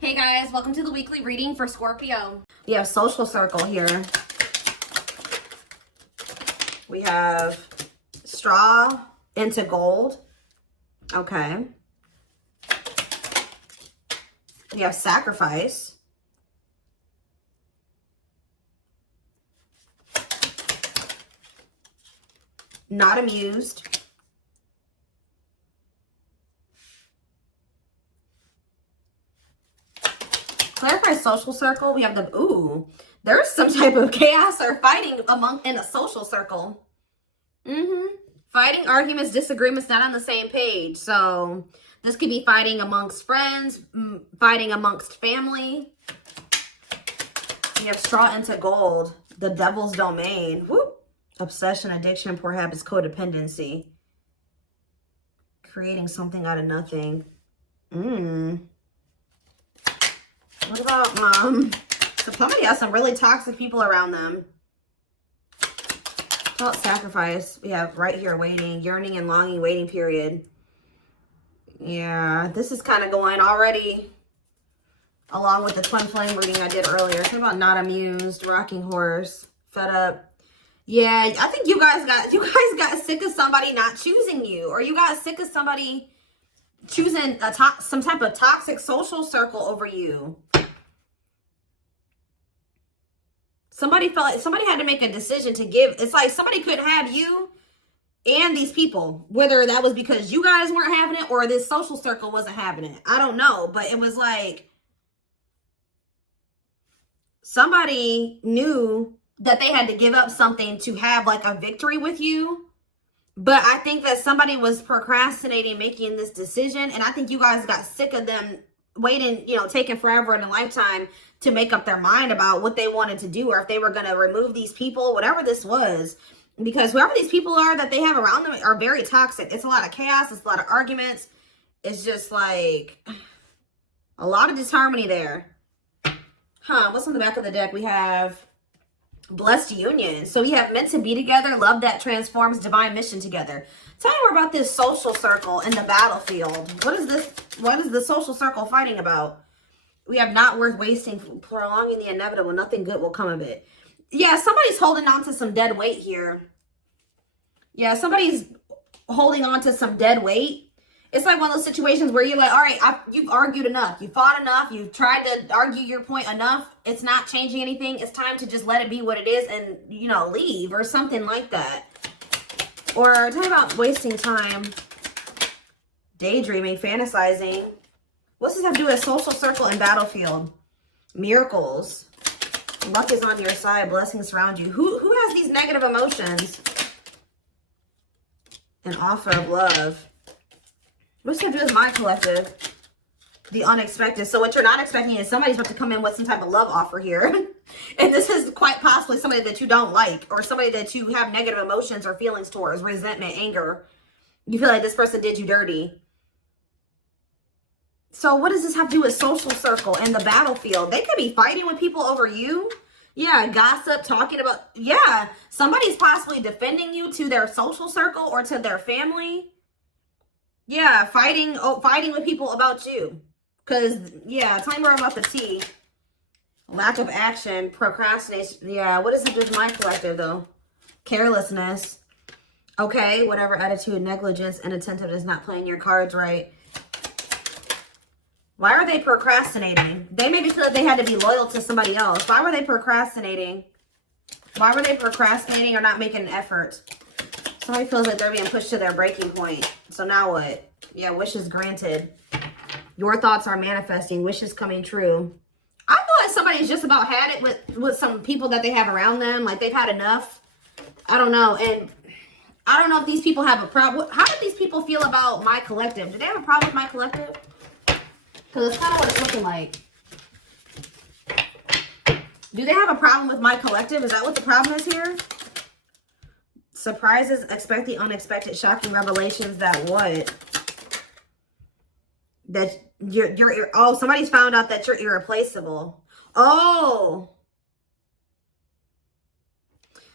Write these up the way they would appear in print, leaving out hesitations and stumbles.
Hey guys, welcome to the weekly reading for Scorpio. We have social circle here. We have straw into gold. Okay. We have sacrifice. Not amused. Clarify social circle. We have the, ooh, there's some type of chaos or fighting in a social circle. Fighting, arguments, disagreements, not on the same page. So this could be fighting amongst friends, fighting amongst family. We have straw into gold. The devil's domain. Whoop. Obsession, addiction, poor habits, codependency. Creating something out of nothing. What about, so somebody has some really toxic people around them. What about sacrifice? We have right here, waiting, yearning and longing, waiting period. Yeah, this is kind of going already along with the twin flame reading I did earlier. What about not amused, rocking horse, fed up? Yeah, I think you guys got sick of somebody not choosing you, or you got sick of somebody choosing some type of toxic social circle over you. Somebody felt like somebody had to make a decision to give. It's like somebody couldn't have you and these people, whether that was because you guys weren't having it or this social circle wasn't having it. I don't know, but it was like somebody knew that they had to give up something to have like a victory with you. But I think that somebody was procrastinating making this decision. And I think you guys got sick of them waiting, taking forever in a lifetime to make up their mind about what they wanted to do, or if they were going to remove these people, whatever this was. Because whoever these people are that they have around them are very toxic. It's a lot of chaos. It's a lot of arguments. It's just like a lot of disharmony there. What's on the back of the deck? We have blessed union. So we have meant to be together, love that transforms, divine mission together. Tell me more about this social circle in the battlefield. What is this? What is the social circle fighting about? We have not worth wasting, prolonging the inevitable. Nothing good will come of it. Yeah, somebody's holding on to some dead weight here. Yeah, somebody's holding on to some dead weight. It's like one of those situations where you're like, all right, you've argued enough. You fought enough. You've tried to argue your point enough. It's not changing anything. It's time to just let it be what it is and, leave or something like that. Or tell me about wasting time, daydreaming, fantasizing. What's this have to do with social circle and battlefield? Miracles. Luck is on your side. Blessings surround you. Who has these negative emotions? An offer of love. What's that do with my collective? The unexpected. So what you're not expecting is somebody's about to come in with some type of love offer here. And this is quite possibly somebody that you don't like, or somebody that you have negative emotions or feelings towards, resentment, anger. You feel like this person did you dirty. So what does this have to do with social circle and the battlefield? They could be fighting with people over you. Yeah, gossip, talking about, yeah, somebody's possibly defending you to their social circle or to their family. Yeah, fighting with people about you. Because, yeah, tell me more about the tea. Lack of action, procrastination. Yeah, what does it do with my collective, though? Carelessness. Okay, whatever attitude, negligence, and inattentiveness, not playing your cards right. Why are they procrastinating? They maybe feel like they had to be loyal to somebody else. Why were they procrastinating? Why were they procrastinating or not making an effort? Somebody feels like they're being pushed to their breaking point. So now what? Yeah, wishes granted. Your thoughts are manifesting. Wishes coming true. I feel like somebody's just about had it with some people that they have around them. Like they've had enough. I don't know. And I don't know if these people have a problem. How do these people feel about my collective? Do they have a problem with my collective? Because it's kind of what it's looking like. Do they have a problem with my collective? Is that what the problem is here? Surprises, expect the unexpected, shocking revelations that what? That you're oh, somebody's found out that you're irreplaceable. Oh.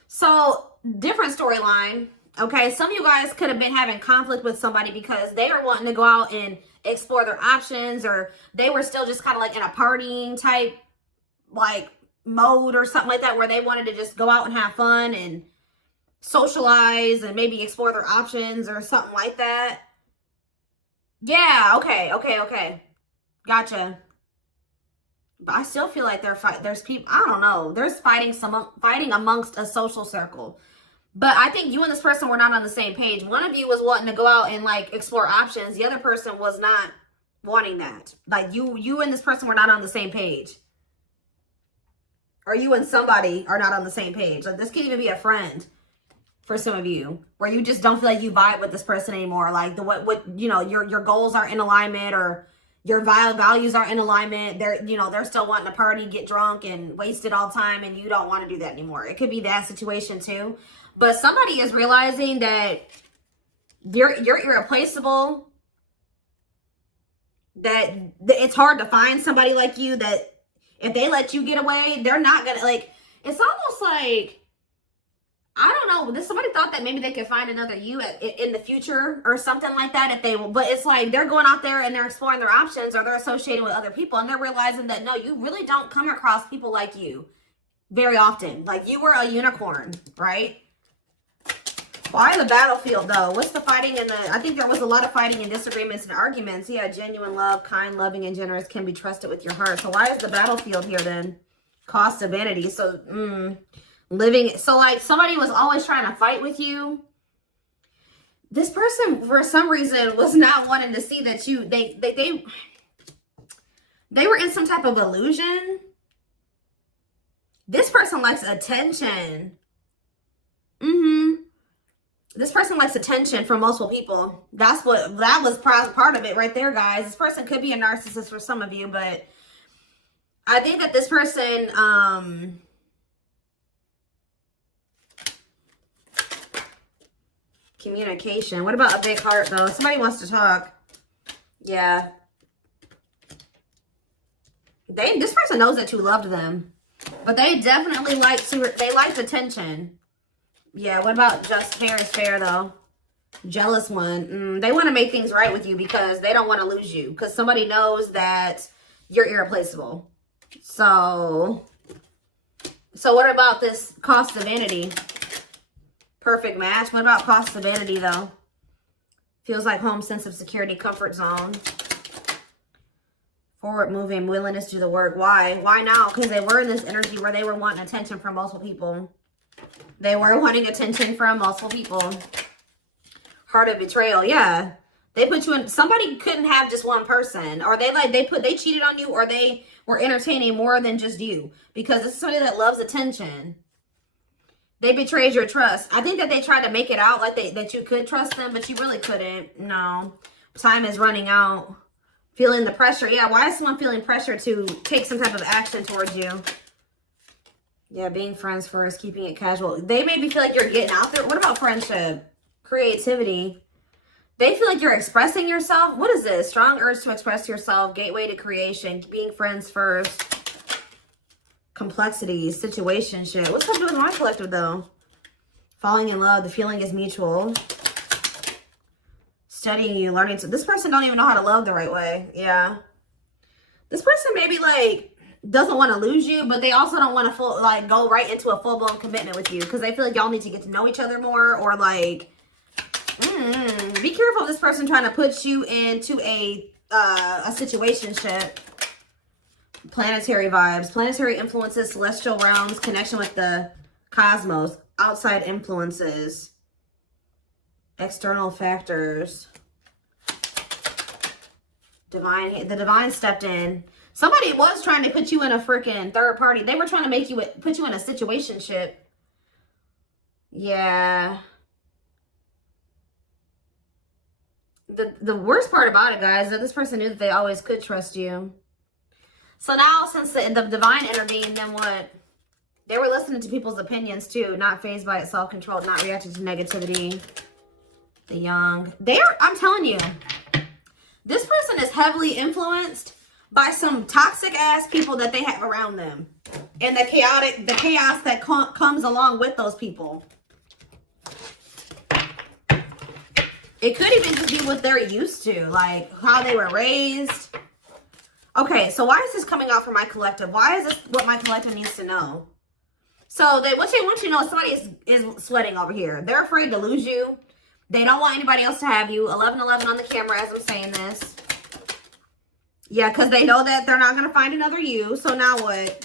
So, different storyline. Okay, some of you guys could have been having conflict with somebody because they are wanting to go out and explore their options, or they were still just kind of like in a partying type like mode or something like that, where they wanted to just go out and have fun and socialize and maybe explore their options or something like that. Yeah, okay. Gotcha. But I still feel like there's people, I don't know, there's fighting amongst a social circle. But I think you and this person were not on the same page. One of you was wanting to go out and like explore options. The other person was not wanting that. Like you and this person were not on the same page. Or you and somebody are not on the same page. Like this could even be a friend for some of you, where you just don't feel like you vibe with this person anymore. Like what you know, your goals are in alignment, or your values are in alignment. They're still wanting to party, get drunk, and waste it all the time, and you don't want to do that anymore. It could be that situation too. But somebody is realizing that you're irreplaceable. That it's hard to find somebody like you, that if they let you get away, they're not gonna, like, it's almost like, I don't know, somebody thought that maybe they could find another you in the future or something like that if they, but it's like they're going out there and they're exploring their options, or they're associating with other people, and they're realizing that no, you really don't come across people like you very often. Like, you were a unicorn, right? Why the battlefield though? What's the fighting and I think there was a lot of fighting and disagreements and arguments. Yeah, genuine love, kind, loving, and generous, can be trusted with your heart. So why is the battlefield here then? Cost of vanity. So living, so like somebody was always trying to fight with you. This person for some reason was not wanting to see that they were in some type of illusion. This person likes attention. This person likes attention from multiple people. That was part of it right there, guys. This person could be a narcissist for some of you, but I think that this person, communication. What about a big heart though? Somebody wants to talk. Yeah. This person knows that you loved them, but they definitely liked attention. Yeah, what about just fair is fair though? Jealous one. They want to make things right with you because they don't want to lose you, because somebody knows that you're irreplaceable. So what about this cost of vanity? Perfect match. What about cost of vanity though? Feels like home, sense of security, comfort zone. Forward moving, willingness to do the work. Why? Why now? Because they were in this energy where they were wanting attention from multiple people. They were wanting attention from multiple people. Heart of betrayal. Yeah. They put you in, somebody couldn't have just one person, or they cheated on you, or they were entertaining more than just you, because this is somebody that loves attention. They betrayed your trust. I think that they tried to make it out like that you could trust them, but you really couldn't. No. Time is running out. Feeling the pressure. Yeah, why is someone feeling pressure to take some type of action towards you? Yeah, being friends first, keeping it casual. They maybe feel like you're getting out there. What about friendship? Creativity. They feel like you're expressing yourself. What is this? Strong urge to express yourself. Gateway to creation. Being friends first. Complexities. Situationship. What's up with my collective though? Falling in love. The feeling is mutual. Studying you. Learning to. This person don't even know how to love the right way. Yeah. This person maybe like doesn't want to lose you, but they also don't want to go right into a full-blown commitment with you, because they feel like y'all need to get to know each other more, or like be careful of this person trying to put you into a situationship. Planetary vibes, planetary influences, celestial realms, connection with the cosmos, outside influences, external factors, the divine stepped in. Somebody was trying to put you in a freaking third party. They were trying to put you in a situationship. Yeah. The worst part about it, guys, is that this person knew that they always could trust you. So now, since the divine intervened, then what? They were listening to people's opinions too, not fazed by it, self-controlled, not reacting to negativity. The young. I'm telling you, this person is heavily influenced by some toxic ass people that they have around them, and the chaos that comes along with those people. It could even just be what they're used to, like how they were raised. Okay, so why is this coming out for my collective? Why is this what my collective needs to know? So what they want you to know is somebody is sweating over here. They're afraid to lose you. They don't want anybody else to have you. 1111 on the camera as I'm saying this. Yeah, because they know that they're not going to find another you. So now what?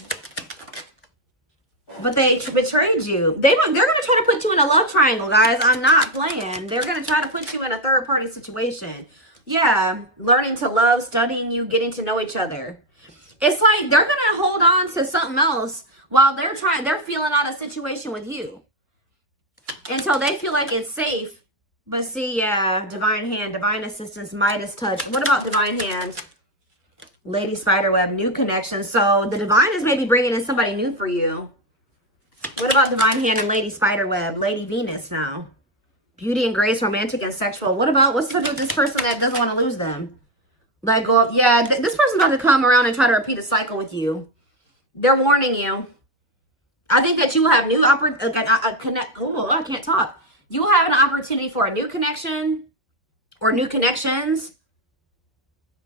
But they betrayed you. They're going to try to put you in a love triangle, guys. I'm not playing. They're going to try to put you in a third-party situation. Yeah, learning to love, studying you, getting to know each other. It's like they're going to hold on to something else while they're feeling out a situation with you until they feel like it's safe. But see, yeah, divine hand, divine assistance, Midas touch. What about divine hand? Lady Spiderweb, new connection. So the divine is maybe bringing in somebody new for you. What about divine hand and Lady Spiderweb? Lady Venus now. Beauty and grace, romantic and sexual. What's up with this person that doesn't want to lose them? Let go of, yeah, this person's about to come around and try to repeat a cycle with you. They're warning you. I think that you will have new I can't talk. You will have an opportunity for a new connection or new connections.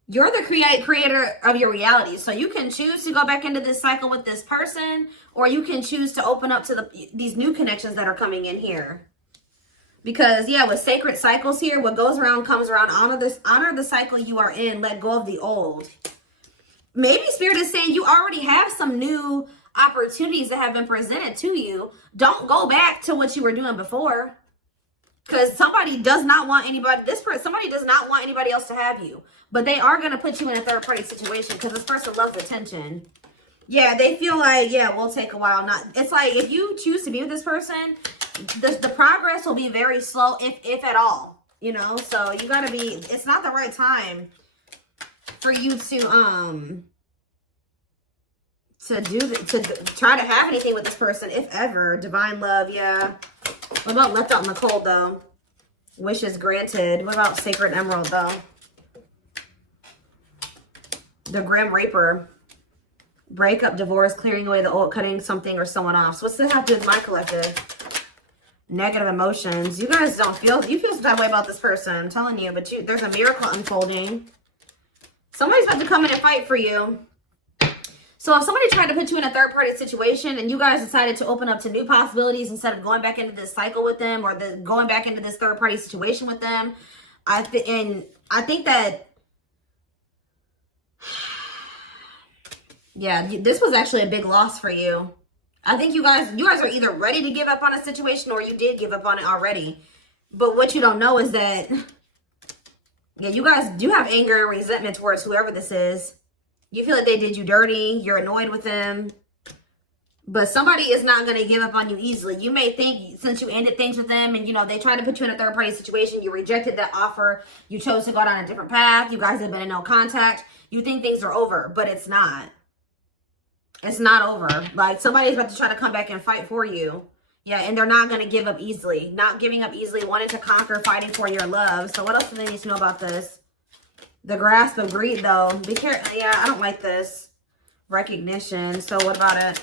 You're the creator of your reality. So you can choose to go back into this cycle with this person, or you can choose to open up to these new connections that are coming in here. Because, yeah, with sacred cycles here, what goes around comes around. Honor the cycle you are in. Let go of the old. Maybe Spirit is saying you already have some new opportunities that have been presented to you. Don't go back to what you were doing before. Because somebody does not want somebody does not want anybody else to have you. But they are going to put you in a third-party situation because this person loves attention. Yeah, they feel like, yeah, we'll take a while. It's like if you choose to be with this person, the progress will be very slow, if at all. You know, so you got to be, it's not the right time for you to try to have anything with this person, if ever. Divine love, yeah. What about left out in the cold, though? Wishes granted. What about sacred emerald, though? The Grim Reaper. Breakup, divorce, clearing away the old, cutting something or someone off. So what's this have to do with my collective? Negative emotions. You guys you feel some type of way about this person. I'm telling you, but there's a miracle unfolding. Somebody's about to come in and fight for you. So if somebody tried to put you in a third-party situation and you guys decided to open up to new possibilities instead of going back into this cycle with them or going back into this third-party situation with them, I think that, yeah, this was actually a big loss for you. I think you guys are either ready to give up on a situation or you did give up on it already. But what you don't know is that, yeah, you guys do have anger and resentment towards whoever this is. You feel like they did you dirty. You're annoyed with them. But somebody is not going to give up on you easily. You may think since you ended things with them and, you know, they tried to put you in a third-party situation, you rejected that offer, you chose to go down a different path, you guys have been in no contact, you think things are over, but it's not. It's not over. Like, somebody's about to try to come back and fight for you. Yeah, and they're not going to give up easily. Not giving up easily, wanting to conquer, fighting for your love. So what else do they need to know about this? The grasp of greed, though. Be careful. Yeah, I don't like this. Recognition. So what about it?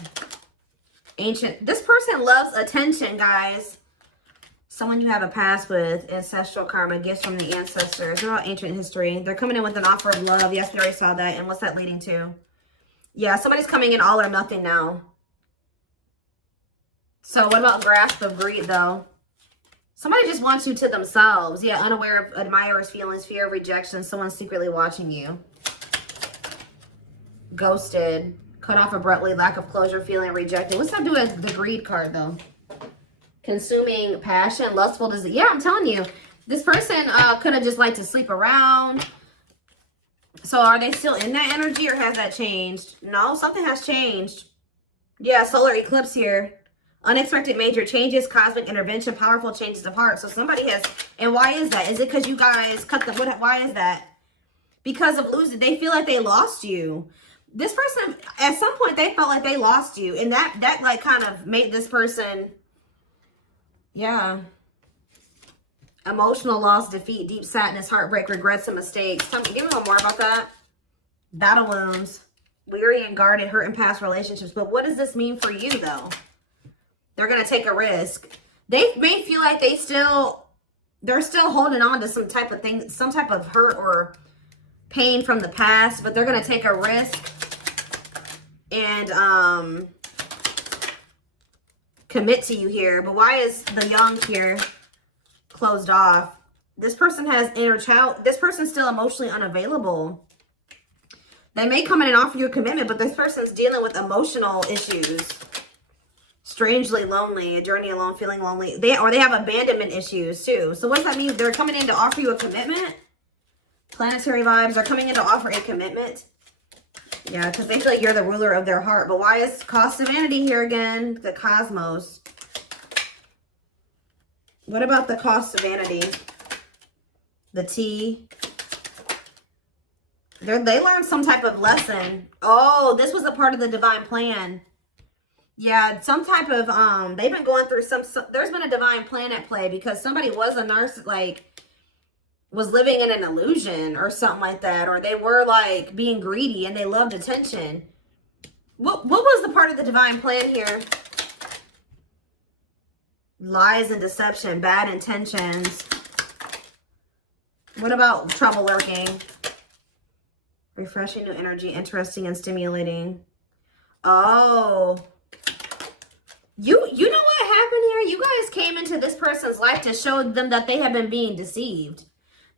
Ancient. This person loves attention, guys. Someone you have a past with. Ancestral karma. Gifts from the ancestors. What about ancient history? They're coming in with an offer of love. Yes, we already saw that. And what's that leading to? Yeah, somebody's coming in all or nothing now. So what about grasp of greed, though? Somebody just wants you to themselves. Yeah, unaware of admirers' feelings, fear of rejection, someone secretly watching you. Ghosted, cut off abruptly, lack of closure, feeling rejected. What's that do with the greed card, though? Consuming passion, lustful disease. Yeah, I'm telling you, this person could have just liked to sleep around. So are they still in that energy or has that changed? No, something has changed. Yeah, solar eclipse here. Unexpected major changes, cosmic intervention, powerful changes of heart. So somebody has, and why is that? Is it because you guys cut the, why is that? Because of losing, they feel like they lost you. This person, at some point, they felt like they lost you. And that like kind of made this person, yeah. Emotional loss, defeat, deep sadness, heartbreak, regrets, and mistakes. Give me a little more about that. Battle wounds, weary and guarded, hurt in past relationships. But what does this mean for you, though? They're going to take a risk. They may feel like they still They're still holding on to some type of thing, some type of hurt or pain from the past, but they're going to take a risk and commit to you here. But why is the young here closed off? This person has inner child. This person's still emotionally unavailable. They may come in and offer you a commitment, but this person's dealing with emotional issues. Strangely lonely, a journey alone, feeling lonely. They have abandonment issues too. So what does that mean? They're coming in to offer you a commitment. Planetary vibes are coming in to offer a commitment. Yeah, because they feel like you're the ruler of their heart. But why is cost of vanity here again? The cosmos. What about the cost of vanity? The T. They learned some type of lesson. Oh, this was a part of the divine plan. Yeah, some type of, they've been going through there's been a divine plan at play because somebody was a narcissist, like, was living in an illusion or something like that. Or they were, like, being greedy and they loved attention. What was the part of the divine plan here? Lies and deception, bad intentions. What about trouble lurking? Refreshing new energy, interesting and stimulating. Oh. You know what happened here? You guys came into this person's life to show them that they have been being deceived.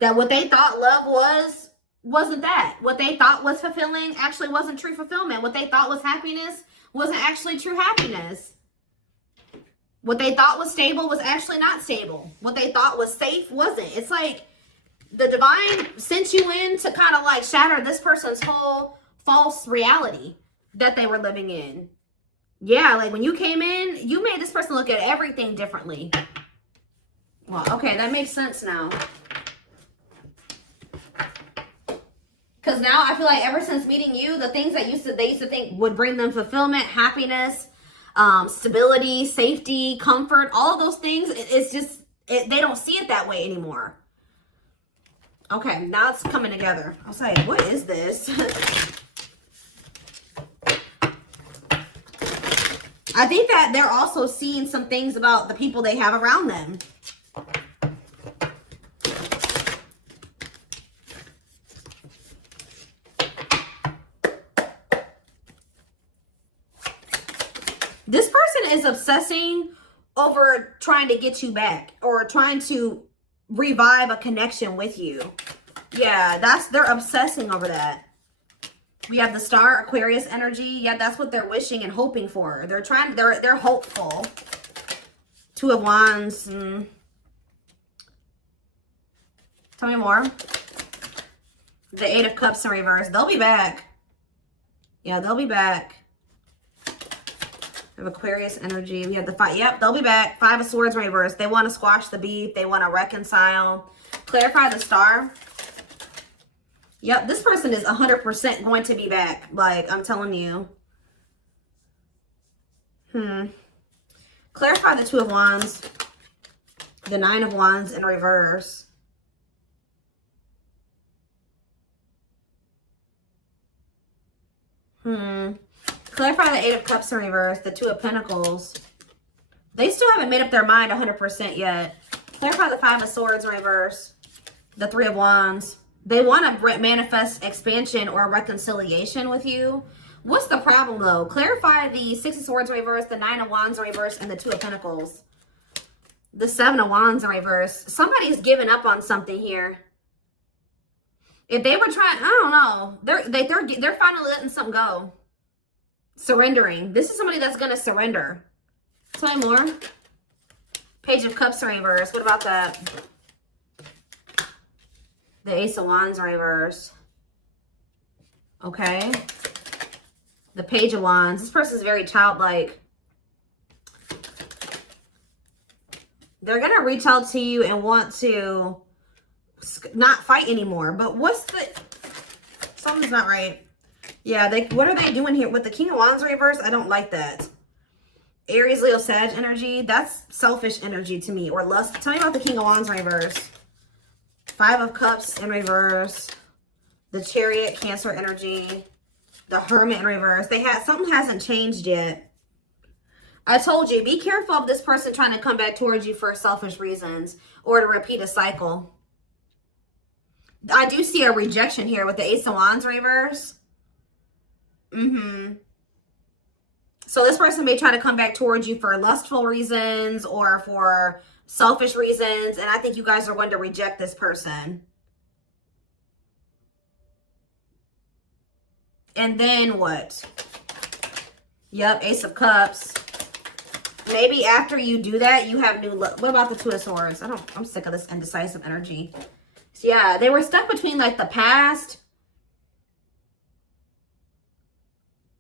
That what they thought love wasn't that. What they thought was fulfilling actually wasn't true fulfillment. What they thought was happiness wasn't actually true happiness. What they thought was stable was actually not stable. What they thought was safe wasn't. It's like the divine sent you in to kind of like shatter this person's whole false reality that they were living in. Yeah, like when you came in, you made this person look at everything differently. Well, okay, that makes sense now. Because now I feel like ever since meeting you, the things that they used to think would bring them fulfillment, happiness, stability, safety, comfort, all of those things, it's just, they don't see it that way anymore. Okay, now it's coming together. I was like, what is this? I think that they're also seeing some things about the people they have around them. This person is obsessing over trying to get you back or trying to revive a connection with you. Yeah, they're obsessing over that. We have the star, Aquarius energy. Yeah, that's what they're wishing and hoping for. They're hopeful. Two of Wands. Tell me more. The Eight of Cups in reverse. They'll be back. Yeah, they'll be back. We have Aquarius energy. We have the five. Yep, they'll be back. Five of Swords in reverse. They want to squash the beef. They want to reconcile. Clarify the star. Yep, this person is 100% going to be back. Like, I'm telling you. Clarify the Two of Wands. The Nine of Wands in reverse. Clarify the Eight of Cups in reverse. The Two of Pentacles. They still haven't made up their mind 100% yet. Clarify the Five of Swords in reverse. The Three of Wands. They want to manifest expansion or reconciliation with you. What's the problem, though? Clarify the Six of Swords in reverse, the Nine of Wands in reverse, and the Two of Pentacles. The Seven of Wands in reverse. Somebody's giving up on something here. If they were trying, I don't know. They're finally letting something go. Surrendering. This is somebody that's going to surrender. Tell me more. Page of Cups in reverse. What about that? The Ace of Wands in reverse. Okay. The Page of Wands. This person's very childlike. They're going to reach out to you and want to not fight anymore. But something's not right. Yeah, what are they doing here? With the King of Wands in reverse, I don't like that. Aries, Leo, Sag energy. That's selfish energy to me. Or lust. Tell me about the King of Wands in reverse. Five of Cups in reverse. The Chariot, Cancer energy. The Hermit in reverse. Something hasn't changed yet. I told you, be careful of this person trying to come back towards you for selfish reasons or to repeat a cycle. I do see a rejection here with the Ace of Wands reverse. So this person may try to come back towards you for lustful reasons or for selfish reasons. And I think you guys are going to reject this person. And then what? Yep, Ace of Cups. Maybe after you do that, you have new love. What about the Two of Swords? I'm sick of this indecisive energy. So yeah, they were stuck between like the past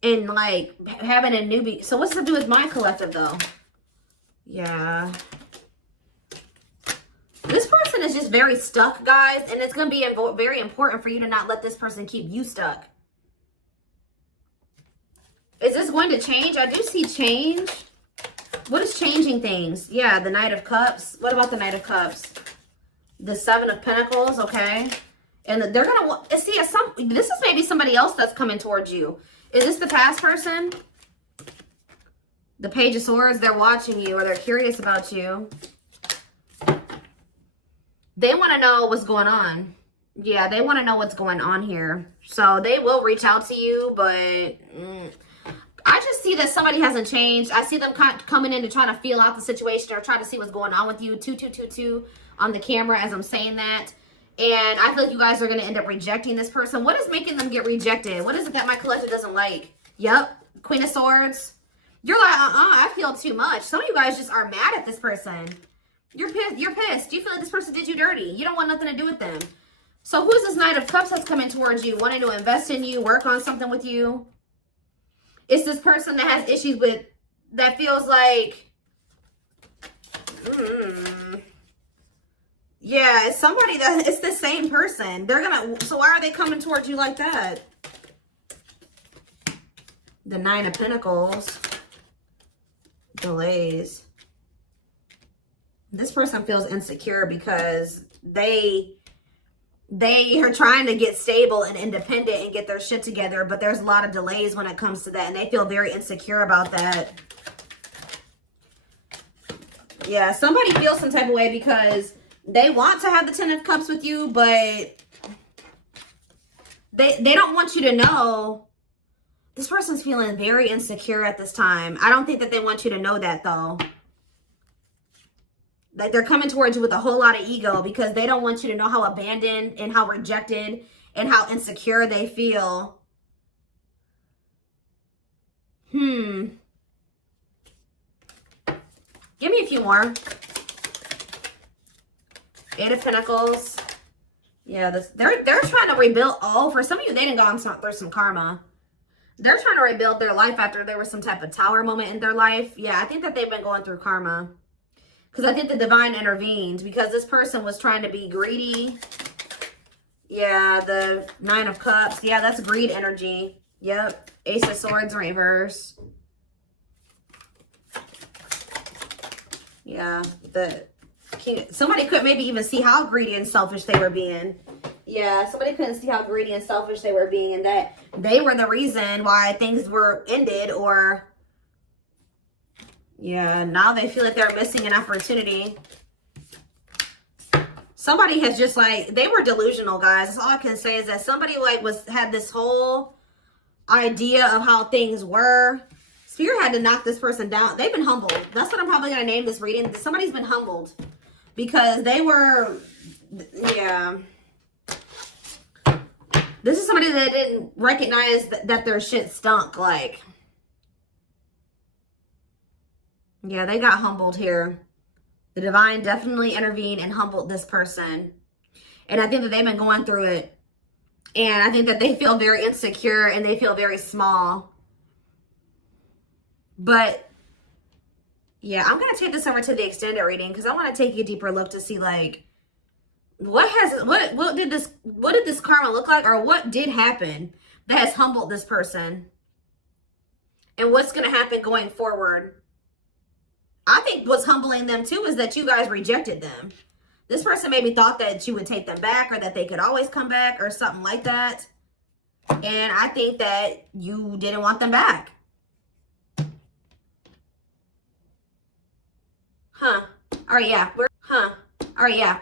and like having a newbie. So what's to do with my collective though? Yeah. This person is just very stuck, guys. And it's going to be very important for you to not let this person keep you stuck. Is this going to change? I do see change. What is changing things? Yeah, the Knight of Cups. What about the Knight of Cups? The Seven of Pentacles, okay. And they're going to see, this is maybe somebody else that's coming towards you. Is this the past person? The Page of Swords, they're watching you or they're curious about you. They want to know what's going on. Yeah, they want to know what's going on here. So they will reach out to you, but I just see that somebody hasn't changed. I see them coming in to try to feel out the situation or try to see what's going on with you. 2222 on the camera as I'm saying that. And I feel like you guys are going to end up rejecting this person. What is making them get rejected? What is it that my collective doesn't like? Yep, Queen of Swords. You're like, I feel too much. Some of you guys just are mad at this person. You're pissed. You're pissed. You feel like this person did you dirty. You don't want nothing to do with them. So who's this Knight of Cups that's coming towards you, wanting to invest in you, work on something with you? It's this person that has issues with, that feels like, yeah, it's somebody that, it's the same person. They're gonna, so why are they coming towards you like that? The Nine of Pentacles. Delays. This person feels insecure because they are trying to get stable and independent and get their shit together, but there's a lot of delays when it comes to that, and they feel very insecure about that. Yeah, somebody feels some type of way because they want to have the Ten of Cups with you, but they don't want you to know. This person's feeling very insecure at this time. I don't think that they want you to know that, though. Like, they're coming towards you with a whole lot of ego because they don't want you to know how abandoned and how rejected and how insecure they feel. Give me a few more. Eight of Pentacles. Yeah, they're trying to rebuild. Oh, for some of you, they didn't go on through some karma. They're trying to rebuild their life after there was some type of tower moment in their life. Yeah, I think that they've been going through karma. Because I think the divine intervened because this person was trying to be greedy. Yeah, the Nine of Cups. Yeah, that's greed energy. Yep. Ace of Swords reverse. Yeah, somebody could maybe even see how greedy and selfish they were being. Yeah, somebody couldn't see how greedy and selfish they were being, and that they were the reason why things were ended, or yeah, now they feel like they're missing an opportunity. Somebody has just like, they were delusional, guys. That's all I can say is that somebody like had this whole idea of how things were. Spirit had to knock this person down. They've been humbled. That's what I'm probably going to name this reading. Somebody's been humbled because they were, yeah. This is somebody that didn't recognize that their shit stunk. Like, yeah, they got humbled here. The divine definitely intervened and humbled this person. And I think that they've been going through it. And I think that they feel very insecure and they feel very small. But yeah, I'm going to take this over to the extended reading because I want to take a deeper look to see like what did this karma look like, or what did happen that has humbled this person, and what's going to happen going forward. I think what's humbling them too is that you guys rejected them. This person maybe thought that you would take them back or that they could always come back or something like that. And I think that you didn't want them back. All right, yeah. All right, yeah.